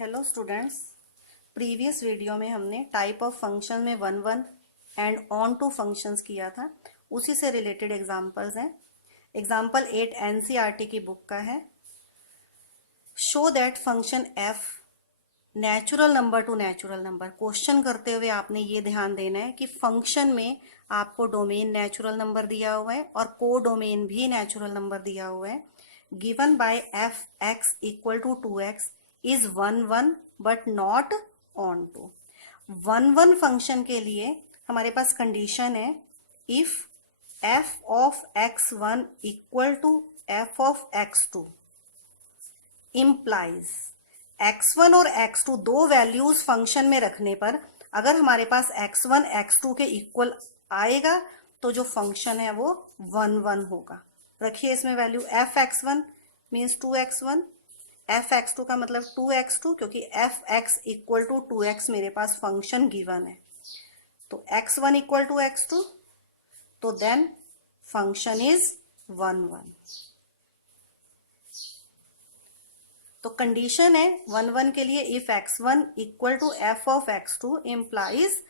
Hello students, previous video में हमने type of function में one one and onto functions किया था। उसी से रिलेटेड एग्जांपल्स हैं। एग्जांपल 8 एनसीईआरटी की बुक का है। Show that function f natural number to natural number. Question करते हुए आपने ये ध्यान देना है कि फंक्शन में आपको डोमेन नेचुरल नंबर दिया हुआ है और को डोमेन भी नेचुरल नंबर दिया हुआ है। Given by f x equal to 2x is 1 1 but not onto. 1 1 function के लिए हमारे पास कंडीशन है if f of x1 equal to f of x2 implies x1 और x2 दो वैल्यूज फंक्शन में रखने पर अगर हमारे पास x1 x2 के इक्वल आएगा तो जो फंक्शन है वो 1 1 होगा। रखिए इसमें value f x1 means 2x1, f x2 का मतलब 2x2, क्योंकि f x equal to 2x मेरे पास फंक्शन गिवन है। तो x1 इक्वल टू x2, तो देन फंक्शन इज 1 1। तो कंडीशन है 1 1 के लिए if x1 equal to f of x2 implies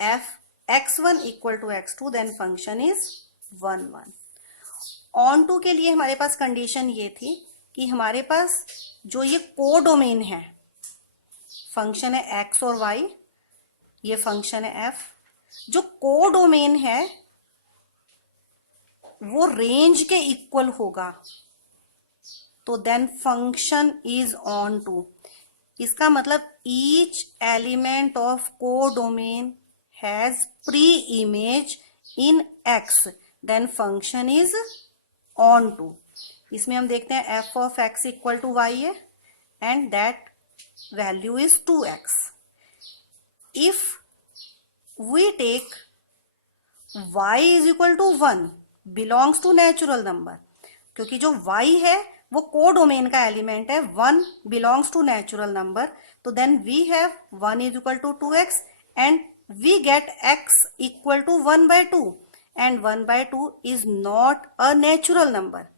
f x1 equal to x2 then function is 1 1। Onto के लिए हमारे पास कंडीशन ये थी कि हमारे पास जो ये को डोमेन है, फंक्शन है x और y, ये फंक्शन है f, जो को डोमेन है वो रेंज के इक्वल होगा, तो then function is onto. इसका मतलब each element of codomain has preimage in x, then function is onto. इसमें हम देखते हैं f of x equal to y है and that value is 2x। If we take y is equal to 1 belongs to natural number, क्योंकि जो y है वो को डोमेन का एलिमेंट है, 1 बिलोंग्स टू नेचुरल नंबर, तो then we have 1 is equal to 2x and we get x equal to 1/2 and 1/2 is not a natural number.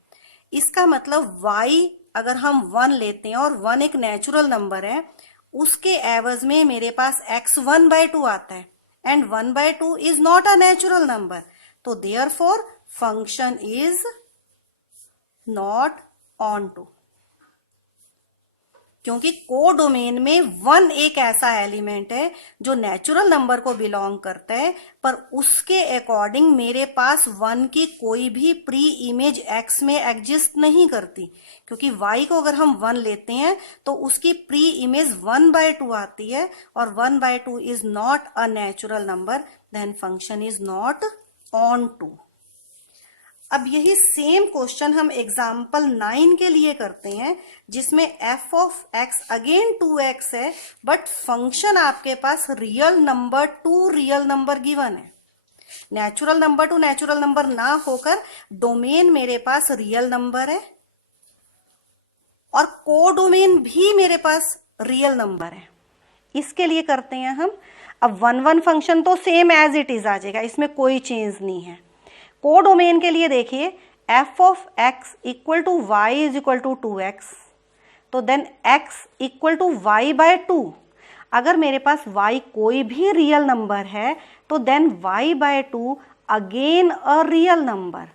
इसका मतलब y अगर हम 1 लेते हैं और 1 एक नेचुरल नंबर है, उसके एवज में मेरे पास x 1/2 आता है and 1/2 is not a natural number, तो therefore function is not onto. क्योंकि को डोमेन में 1 एक ऐसा एलिमेंट है जो नेचुरल नंबर को बिलोंग करता है, पर उसके अकॉर्डिंग मेरे पास 1 की कोई भी प्री इमेज x में एग्जिस्ट नहीं करती, क्योंकि y को अगर हम 1 लेते हैं तो उसकी प्री इमेज 1/2 आती है और 1/2 is not a natural number, then function is not onto. अब यही सेम क्वेश्चन हम एग्जाम्पल 9 के लिए करते हैं, जिसमें f of x again 2x है, बट फंक्शन आपके पास real number to real number given है। Natural number to natural number ना होकर डोमेन मेरे पास रियल नंबर है और को डोमेन भी मेरे पास रियल नंबर है। इसके लिए करते हैं हम, अब 1 1 फंक्शन तो सेम एज इट इज आ जाएगा, इसमें कोई चेंज नहीं है। को डोमेन के लिए देखिए f of x equal to y is equal to 2x, तो then x equal to y/2। अगर मेरे पास y कोई भी रियल नंबर है तो then y/2 again a real number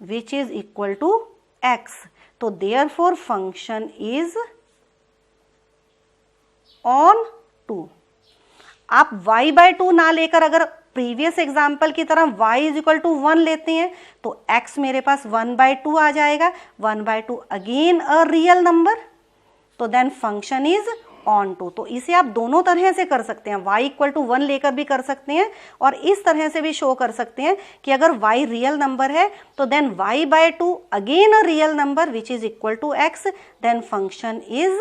which is equal to x, तो therefore function is onto. आप y/2 ना लेकर अगर प्रीवियस एग्जाम्पल की तरह y इज इक्वल टू 1 लेते हैं तो x मेरे पास 1/2 आ जाएगा, 1/2 अगेन अ रियल नंबर, तो then function is onto. तो इसे आप दोनों तरह से कर सकते हैं, y इक्वल टू 1 लेकर भी कर सकते हैं और इस तरह से भी शो कर सकते हैं कि अगर y रियल नंबर है तो then y/2 again a real number which is equal to x, then function is